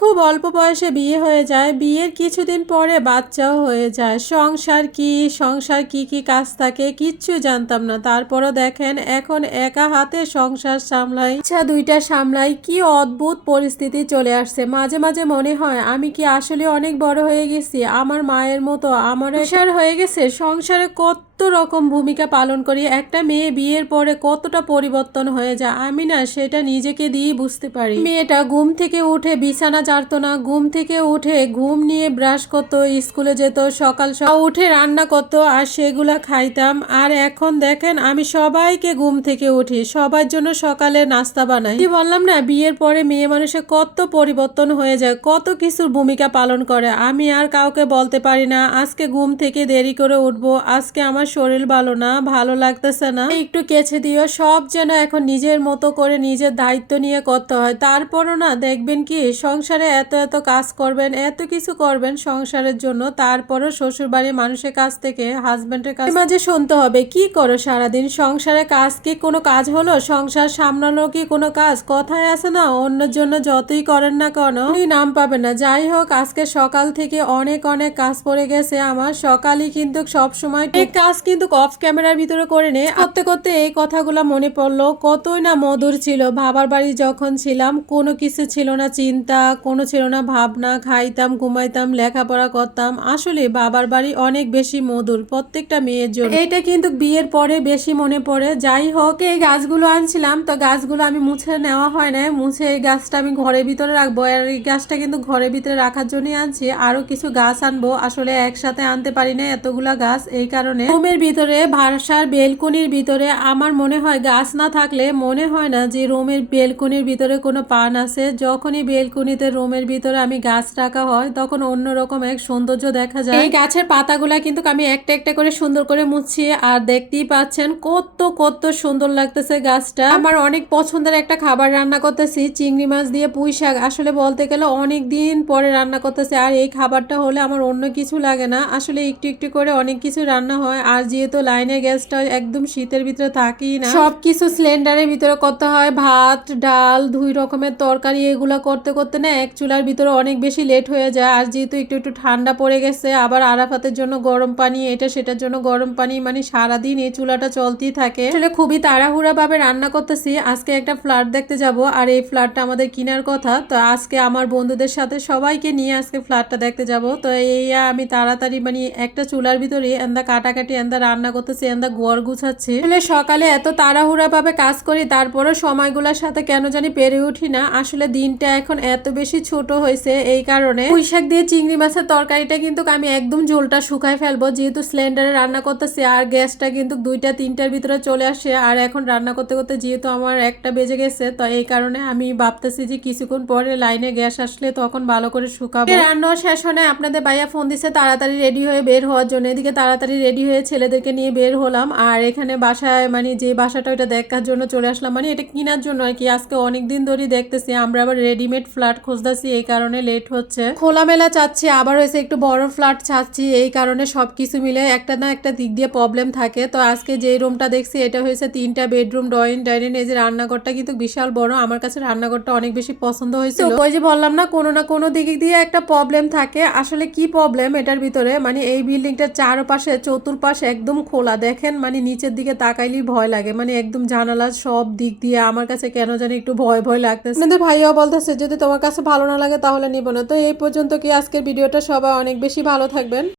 খুব অল্প বয়সে বিয়ে হয়ে যায়। বিয়ের কিছুদিন পরে বাচ্চাও হয়ে যায়। সংসার কি সংসার কি কি কাজ থাকে কিচ্ছু জানতাম না। তারপরও দেখেন, এখন একা হাতে সংসার সামলাই আচ্ছা দুইটা সামলাই, কি অদ্ভুত পরিস্থিতি চলে আসছে। মাঝে মাঝে মনে হয়, আমি কি আসলে অনেক বড় হয়ে গেছি? আমার মায়ের মতো আমার সংসার হয়ে গেছে। সংসারে কত রকম ভূমিকা পালন করি, একটা মেয়ে বিয়ের পরে কতটা পরিবর্তন হয়ে যায়, আমি না সেটা নিজেকে দিয়েই বুঝতে পারি। মেয়েটা ঘুম থেকে উঠে বিছানা চারতো না, ঘুম থেকে উঠে ঘুম নিয়ে ব্রাশ করতো, স্কুলে যেত, সকাল সকাল উঠে রান্না করতো, আর সেগুলা খাইতাম। আর এখন দেখেন, আমি সবাইকে ঘুম থেকে উঠি, সবার জন্য সকালে নাস্তা বানাই। কি বললাম না, বিয়ের পরে মেয়ে মানুষের কত পরিবর্তন হয়ে যায়, কত কিছুর ভূমিকা পালন করে, আমি আর কাউকে বলতে পারি না, আজকে ঘুম থেকে দেরি করে উঠবো, আজকে আমার শরীর ভালো না, ভালো লাগতেছে না। একটু কেছে দিও সব যেন এখন নিজের মতো করে নিজের দায়িত্ব নিয়ে করতে হয়। তারপরও না, দেখবেন কি, সংসারে এত এত কাজ করবেন, এত কিছু করবেন সংসারের জন্য, তারপরও শ্বশুর বাড়ির মানুষের কাছ থেকে হাজবেন্ডের কাছ মাঝে শুনতে হবে, কি করো সারাদিন? সংসারে কাজ কি কোনো কাজ হলো? সংসার সামলানো কি কোনো কাজ? কথায় আছে না, অন্যের জন্য যতই করেন না কেন, উনি নাম পাবে না। যাই হোক, আজকে সকাল থেকে অনেক অনেক কাজ পড়ে গেছে আমার। সকালই কিন্তু সব সময় কাজ কিন্তু অফ ক্যামেরার ভিতরে করে নে। করতে করতে এই কথাগুলো মনে পড়ল, কতই না মধুর ছিল। বাবার বাড়ি যখন ছিলাম, কোনো কিছু ছিল না চিন্তা, কোনো ছিল না ভাবনা। খাইতাম, ঘুমাইতাম, লেখাপড়া করতাম। আসলে বাবার বাড়ি অনেক বেশি মধুর, প্রত্যেকটা মেয়ের জন্য। এটা কিন্তু বিয়ের পরে বেশি মনে পড়ে। যাই হোক, এই গাছগুলো আনছিলাম। তো গাছগুলো আমি মুছে নেওয়া হয় না মুছে এই গাছটা আমি ঘরের ভিতরে রাখব। আর এই গাছটা কিন্তু ঘরের ভিতরে রাখার জন্যই আনছি। আরও কিছু গাছ আনব। আসলে একসাথে আনতে পারি না এতগুলা গাছ। এই কারণে রুমের ভিতরে ভারসার বেলকনির ভিতরে। আমার মনে হয় গাছ না থাকলে মনে হয় না যে রুমের বেলকনির ভিতরে কোনো পান আছে। যখনই বেলকনিতে রুমের ভিতরে আমি গাছ রাখা হয়, তখন অন্যরকম এক সৌন্দর্য দেখা যায়। এই গাছের পাতাগুলা কিন্তু আমি একটা একটা করে সুন্দর করে মুছছি আর দেখতেই পাচ্ছেন কত কত সুন্দর লাগতেছে গাছটা। আমার অনেক পছন্দের একটা খাবার রান্না করতেছি, চিংড়ি মাছ দিয়ে পুঁই শাক। আসলে বলতে গেলে অনেক দিন পরে রান্না করতেছি, আর এই খাবারটা হলে আমার অন্য কিছু লাগে না। আসলে একটু একটু করে অনেক কিছু রান্না হয়। আর যেহেতু লাইনের গ্যাসটা একদম শীতের ভিতরে থাকি না সব কিছু সিলিন্ডারের ভিতরে করতে হয়। ভাত, ডাল, দুই রকমের তরকারি, এগুলা করতে করতে না এক চুলার ভিতরে অনেক বেশি লেট হয়ে যায়। আর যেহেতু একটু একটু ঠান্ডা পড়ে গেছে, আবার আরাফাতের জন্য গরম পানি, এটা সেটার জন্য গরম পানি মানে সারাদিন এই চুলাটা চলতেই থাকে। আসলে খুবই তাড়াহুড়া ভাবে রান্না করতেছি। আজকে একটা ফ্ল্যাট দেখতে যাব, আর এই ফ্ল্যাটটা আমাদের কেনার কথা। তো আজকে আমার বন্ধুদের সাথে সবাইকে নিয়ে আজকে ফ্ল্যাটটা দেখতে যাব। তো এই আমি তাড়াতাড়ি মানে একটা চুলার ভিতরে এন্দা কাটাকাটি এন্দা রান্না করতেছি এন্দা গোয়ার গুছাচ্ছি। আসলে সকালে এত তাড়াহুড়া ভাবে কাজ করি, তারপরও সময়গুলোর সাথে কেন জানি পেরে উঠি না। আসলে দিনটা এখন এত বেশি ছোট হয়েছে এই কারণে। পুঁইশাক দিয়ে চিংড়ি মাছের তরকারিটা কিন্তু আমি একদম ঝোলটা শুকায় ফেলব। যেহেতু সিলিন্ডারে রান্না করতেছি আর গ্যাসটা কিন্তু দুইটা, তিনটার ভিতরে চলে আসে। আর এখন রান্না করতে করতে যেহেতু আমার একটা বেজে গেছে, তো এই কারণে আমি ভাবতেছি যে কিছুক্ষণ পরে লাইনে গ্যাস আসলে তখন ভালো করে শুকাবো। রান্না শেষ হয় আপনাদের ভাইয়া ফোন দিছে, তাড়াতাড়ি রেডি হয়ে বের হওয়ার জন্য। এদিকে তাড়াতাড়ি রেডি হয়ে ছেলেদেরকে নিয়ে বের হলাম। আর এখানে বাসায় মানে যে বাসাটা ওইটা দেখার জন্য চলে আসলাম। মানে এটা কেনার জন্য আর কি। আজকে অনেক দিন ধরেই দেখতেছি। আমরা আবার রেডিমেড ফ্ল্যাট খুঁজতেছি। এই কারণে লেট হচ্ছে। খোলামেলা চাচ্ছি। আবার হয়েছে একটু বড় ফ্ল্যাট চাচ্ছি। এই কারণে সবকিছু মিলে একটা না একটা দিক দিয়ে প্রবলেম থাকে। তো আজকে যে রুমটা দেখছি, এটা হয়েছে তিনটা বেডরুম ড্রয়িং ডাইনিং এই যে রান্নাঘরটা কিন্তু বিশাল বড়। আমার কাছে রান্নাঘরটা অনেক বেশি পছন্দ হয়েছিল। ওই যে বললাম না, কোনো না কোনো দিক দিয়ে একটা প্রবলেম থাকে। আসলে কি প্রবলেম এটার ভিতরে? মানে এই বিল্ডিংটার চারপাশে, চতুর্পাশে একদম খোলা। দেখেন মানে নিচের দিকে তাকাইলেই ভয় লাগে। মানে একদম জানালা সব দিক দিয়ে আমার কাছে কেন জানি একটু ভয় ভয় লাগতেছে। আপনাদের ভাইয়াও বলতেছে, যদি তোমার কাছে ভালো না লাগে তাহলে নিব না। তো এই পর্যন্ত কি আজকের ভিডিওটা? সবাই অনেক বেশি ভালো থাকবেন।